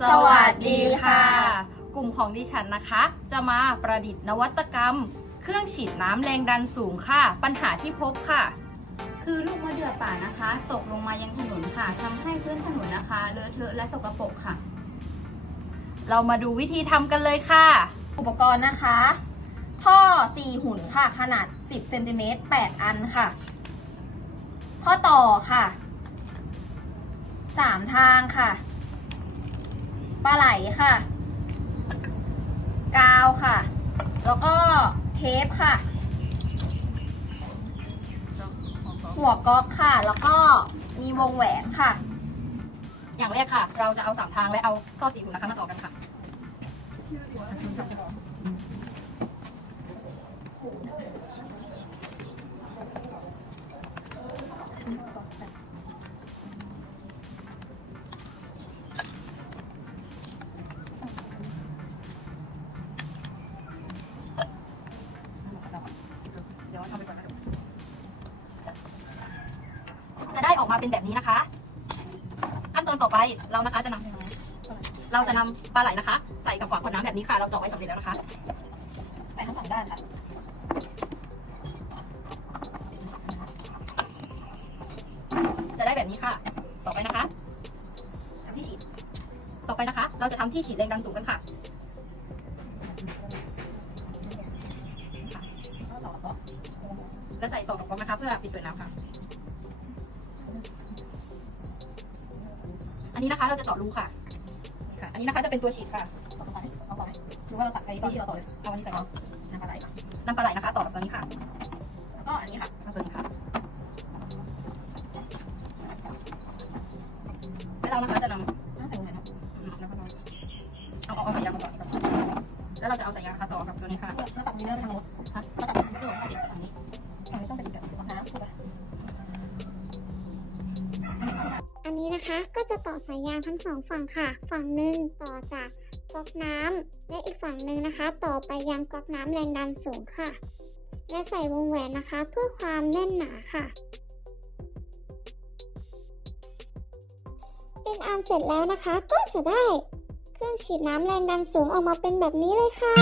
สวัสดีค่ะ กลุ่มของดิฉันนะคะ จะมาประดิษฐ์นวัตกรรม เครื่องฉีดน้ำแรงดันสูงค่ะ ปัญหาที่พบค่ะ คือลูกมะเดื่อป่านะคะ ตกลงมายังถนนค่ะทำให้พื้นถนนนะคะเลอะเทอะและสกปรกค่ะ เรามาดูวิธีทำกันเลยค่ะ อุปกรณ์นะคะ ท่อ 4 หุ่นค่ะ ขนาด 10เซนติเมตร8อันค่ะ ข้อต่อค่ะ 3 ทางค่ะ ปลาไหลค่ะ กาวค่ะ แล้วก็เทปค่ะ หัวก๊อกค่ะ แล้วก็มีวงแหวนค่ะ อย่างแรกค่ะ เราจะเอาสามทางและเอาข้อสีหุ่นนะคะมาต่อกันค่ะ ออกมาเป็นแบบนี้นะคะ ขั้นตอนต่อไปเรานะคะจะนำเราจะนำปลาไหลนะคะ ใส่กับฝาขวดน้ำแบบนี้ค่ะ เราเจาะไว้สำเร็จแล้วนะคะใส่ทั้งสองด้านค่ะจะได้แบบนี้ค่ะ ต่อไปนะคะทำที่ฉีด ต่อไปนะคะ เราจะทำที่ฉีดแรงดันสูงกันค่ะแล้วต่อต่อแล้วใส่ต่อกับก๊อกนะคะ เพื่อปิดเปิดน้ำค่ะ อันนี้นะคะเราจะเจาะรูค่ะค่ะ อันนี้นะคะจะเป็นตัวฉีดค่ะต่อไปเอาต่อไหมหรือว่าเราตัดไปที่เราต่อเลยเอาอันนี้ใส่ก่อนน้ำปลาไหลน้ำปลาไหลนะคะ ต่อกับตัวนี้ค่ะแล้วก็อันนี้ค่ะตัวนี้ค่ะแล้วเรานะคะจะนำใส่ลงไปเนาะอืมแล้วก็เอาเอาเอาสายยางมาก่อนแล้วเราจะเอาสายยางนะคะต่อกับตัวนี้ค่ะแล้วตัดมีเรื่องทางโน้นค่ะแล้วตัดเรื่องขอ นี้นะคะ ก็จะต่อสายยางทั้งสองฝั่งค่ะ ฝั่งหนึ่งต่อจากก๊อกน้ำและอีกฝั่งหนึ่งนะคะ ต่อไปยังก๊อกน้ำแรงดันสูงค่ะ และใส่วงแหวนนะคะ เพื่อความแน่นหนาค่ะ เป็นอันเสร็จแล้วนะคะ ก็จะได้ เครื่องฉีดน้ำแรงดันสูงออกมาเป็นแบบนี้เลยค่ะ